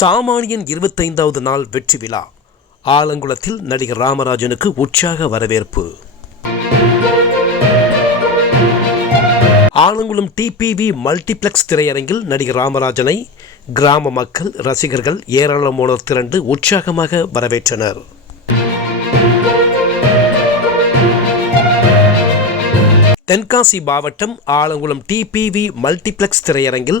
சாமானியன் இருபத்தைந்தாவது நாள் வெற்றி விழா. ஆலங்குளத்தில் நடிகர் ராமராஜனுக்கு உற்சாக வரவேற்பு. ஆலங்குளம் டிபிவி மல்டிப்ளெக்ஸ் திரையரங்கில் நடிகர் ராமராஜனை கிராம மக்கள் ரசிகர்கள் ஏராளமானோர் திரண்டு உற்சாகமாக வரவேற்றனர். தென்காசி மாவட்டம் ஆலங்குளம் டிபிவி மல்டிப்ளெக்ஸ் திரையரங்கில்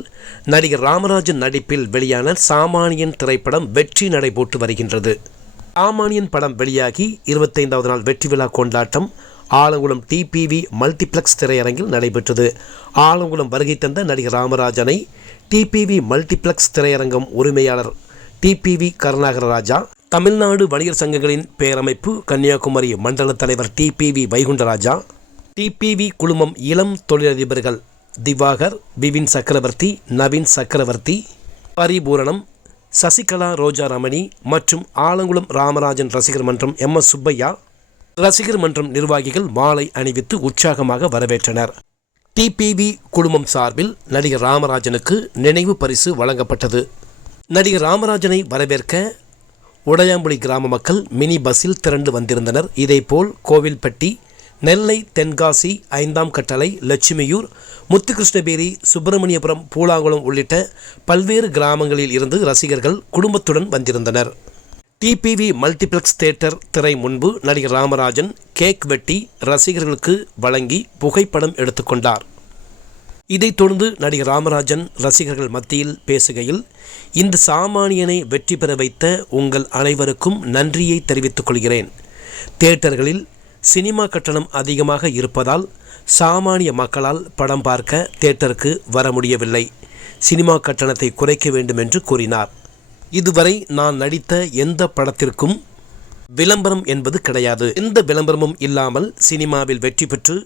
நடிகர் ராமராஜன் நடிப்பில் வெளியான சாமானியன் திரைப்படம் வெற்றி நடைபோட்டு வருகின்றது. சாமானியன் படம் வெளியாகி இருபத்தைந்தாவது நாள் வெற்றி விழா கொண்டாட்டம் ஆலங்குளம் டிபிவி மல்டிப்ளெக்ஸ் திரையரங்கில் நடைபெற்றது. ஆலங்குளம் வருகை தந்த நடிகர் ராமராஜனை டிபிவி மல்டிப்ளெக்ஸ் திரையரங்கம் உரிமையாளர் டிபிவி கருணாகர ராஜா தமிழ்நாடு வணிகர் சங்கங்களின் பேரமைப்பு கன்னியாகுமரி மண்டல தலைவர் டிபிவி வைகுண்டராஜா டிபிவி குழுமம் இளம் தொழிலதிபர்கள் திவாகர் விவின் சக்கரவர்த்தி நவீன் சக்கரவர்த்தி பரிபூரணம் சசிகலா ரோஜா ரமணி மற்றும் ஆலங்குளம் ராமராஜன் ரசிகர் மன்றம் எம் எஸ் சுப்பையா ரசிகர் மன்றம் நிர்வாகிகள் மாலை அணிவித்து உற்சாகமாக வரவேற்றனர். டிபிவி குழுமம் சார்பில் நடிகர் ராமராஜனுக்கு நினைவு பரிசு வழங்கப்பட்டது. நடிகர் ராமராஜனை வரவேற்க உடையாம்புலி கிராம மக்கள் மினி பஸ்ஸில் திரண்டு வந்திருந்தனர். இதேபோல் கோவில்பட்டி நெல்லை தென்காசி ஐந்தாம் கட்டளை லட்சுமியூர் முத்துகிருஷ்ணபேரி சுப்பிரமணியபுரம் பூலாங்குளம் உள்ளிட்ட பல்வேறு கிராமங்களில் இருந்து ரசிகர்கள் குடும்பத்துடன் வந்திருந்தனர். டிபிவி மல்டிப்ளெக்ஸ் தேட்டர் திரை முன்பு நடிகர் ராமராஜன் கேக் வெட்டி ரசிகர்களுக்கு வழங்கி புகைப்படம் எடுத்துக்கொண்டார் இதைத் தொடர்ந்து நடிகர் ராமராஜன் ரசிகர்கள் மத்தியில் பேசுகையில் இந்த சாமானியனை வெற்றி பெற வைத்த உங்கள் அனைவருக்கும் நன்றியை தெரிவித்துக் கொள்கிறேன். தேட்டர்களில் சினிமா கட்டணம் அதிகமாக இருப்பதால் சாமானிய மக்களால் படம் பார்க்க தேட்டருக்கு வர முடியவில்லை. சினிமா கட்டணத்தை குறைக்க வேண்டும் என்று கூறினார். இதுவரை நான் நடித்த எந்த படத்திற்கும் விளம்பரம் என்பது கிடையாது. எந்த விளம்பரமும் இல்லாமல் சினிமாவில் வெற்றி பெற்று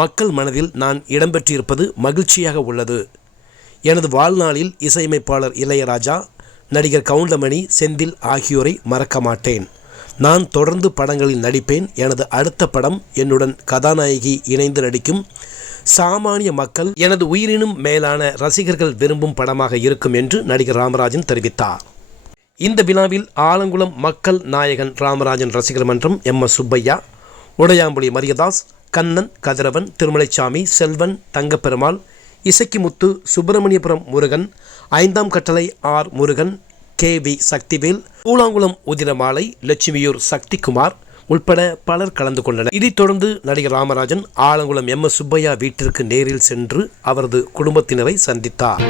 மக்கள் மனதில் நான் இடம்பெற்றிருப்பது மகிழ்ச்சியாக உள்ளது. எனது வாழ்நாளில் இசையமைப்பாளர் இளையராஜா நடிகர் கவுண்டமணி செந்தில் ஆகியோரை மறக்க மாட்டேன். நான் தொடர்ந்து படங்களில் நடிப்பேன். எனது அடுத்த படம் என்னுடன் கதாநாயகி இணைந்து நடிக்கும் சாமானிய மக்கள் எனது உயிரினும் மேலான ரசிகர்கள் விரும்பும் படமாக இருக்கும் என்று நடிகர் ராமராஜன் தெரிவித்தார். இந்த விழாவில் ஆலங்குளம் மக்கள் நாயகன் ராமராஜன் ரசிகர் மன்றம் எம். எஸ். சுப்பையா உடையாம்புலி மரியதாஸ் கண்ணன் கதிரவன் திருமலைச்சாமி செல்வன் தங்கப்பெருமாள் இசக்கிமுத்து சுப்பிரமணியபுரம் முருகன் ஐந்தாம் கட்டளை R. Murugan K V Sakthivel Poolankulam Uthiramalai Lakshmiyur Sakthikumar உள்பட பலர் கலந்து கொண்டனர். இதைத் தொடர்ந்து நடிகர் ராமராஜன் ஆலங்குளம் எம் எஸ் சுப்பையா வீட்டிற்கு நேரில் சென்று அவரது குடும்பத்தினரை சந்தித்தார்.